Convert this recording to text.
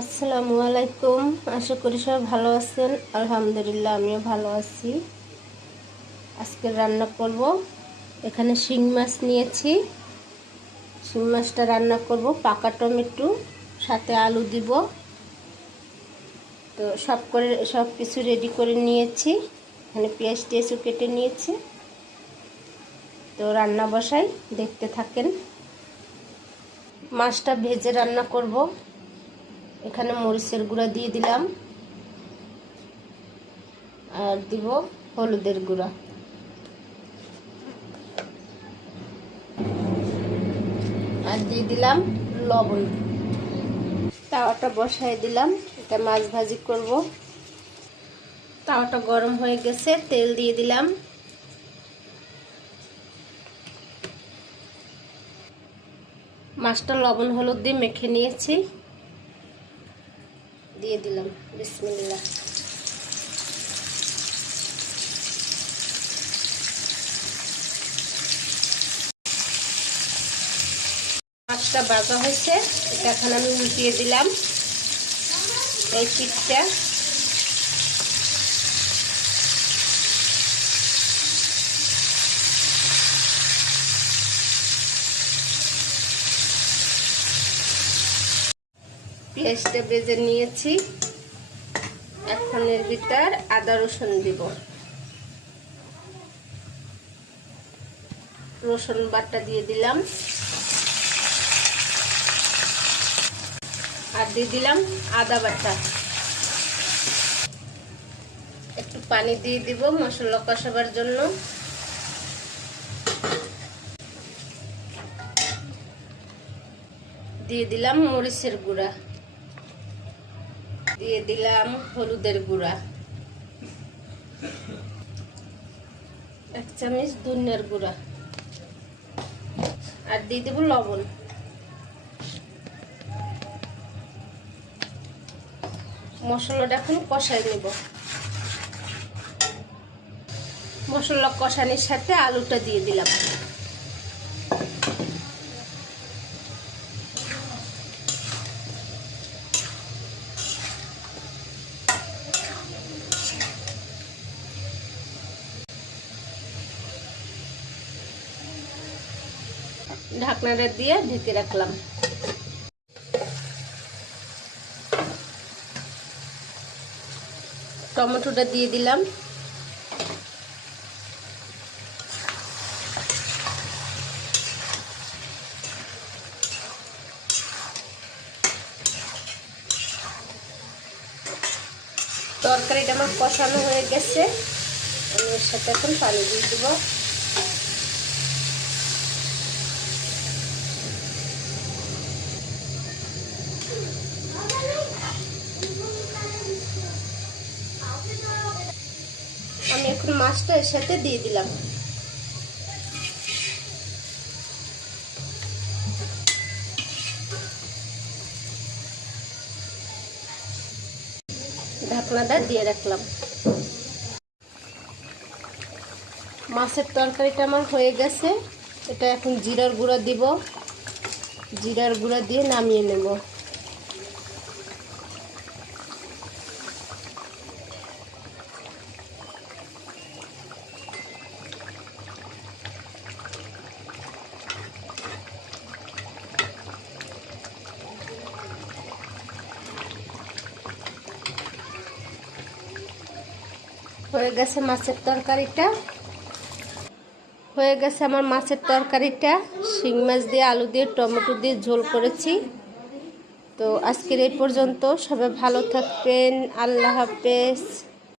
আসসালামু আলাইকুম। আশা করি সবাই ভালো আছেন। আলহামদুলিল্লাহ, আমিও ভালো আছি। আজকে রান্না করব। এখানে শিং মাছ নিয়েছি। শিং মাছটা রান্না করব। পাকা টমেটো, সাথে আলু দিব। তো সব করে, সব কিছু রেডি করে নিয়েছি। এখানে পেঁয়াজ টেঁচু কেটে নিয়েছি। তো রান্না বসাই, দেখতে থাকেন। মাছটা ভেজে রান্না করব। এখানে মরিচের গুঁড়া দিয়ে দিলাম। আর দিব হলুদের গুঁড়া। আর দিয়ে দিলাম লবণ। তাওয়াটা বসাই দিলাম। এটা মাছ ভাজি করব। তাওয়াটা গরম হয়ে গেছে, তেল দিয়ে দিলাম। মাছটা লবণ হলুদ দিয়ে মেখে নিয়েছি। দিয়ে দিলাম বিসমিল্লা মাছটা বাজা হয়েছে এটা এখন আমি উল্টিয়ে দিলাম। এই পিঠটা। পেঁয়াজটা বেজে নিয়েছি। এখন এর ভিতর আদা রসুন দিব। রসুন বাটা দিয়ে দিলাম। আর দিয়ে দিলাম আদা বাটা। একটু পানি দিয়ে দিব মশলা কষাবার জন্য। দিয়ে দিলাম মরিচের গুঁড়া। দিয়ে দিলাম হলুদের গুঁড়া। এক চামচ ধনিয়ার গুঁড়া। আর দিয়ে দেবো লবণ। মশলাটা এখন কষাই নেব। মশলা কষানির সাথে আলুটা দিয়ে দিলাম। ঢাকনাটা দিয়ে ঢেকে রাখলাম। টমেটোটা দিয়ে দিলাম। তরকারিটা আমার কষানো হয়ে গেছে। আমি এর সাথে এখন পানি দিয়ে দেবো আমি এখন মাছটা এর সাথে দিয়ে দিলাম। ঢাকনাটা দিয়ে রাখলাম। মাছের তরকারিটা আমার হয়ে গেছে। এটা এখন জিরার গুঁড়া দিব। জিরার গুঁড়া দিয়ে নামিয়ে নেব। হয়ে গেছে মাছের তরকারিটা। হয়ে গেছে আমার মাছের তরকারিটা। শিং মাছ দিয়ে, আলু দিয়ে, টমেটো দিয়ে ঝোল করেছি। তো আজকের এই পর্যন্ত সবাই ভালো থাকবেন। আল্লাহ হাফেজ।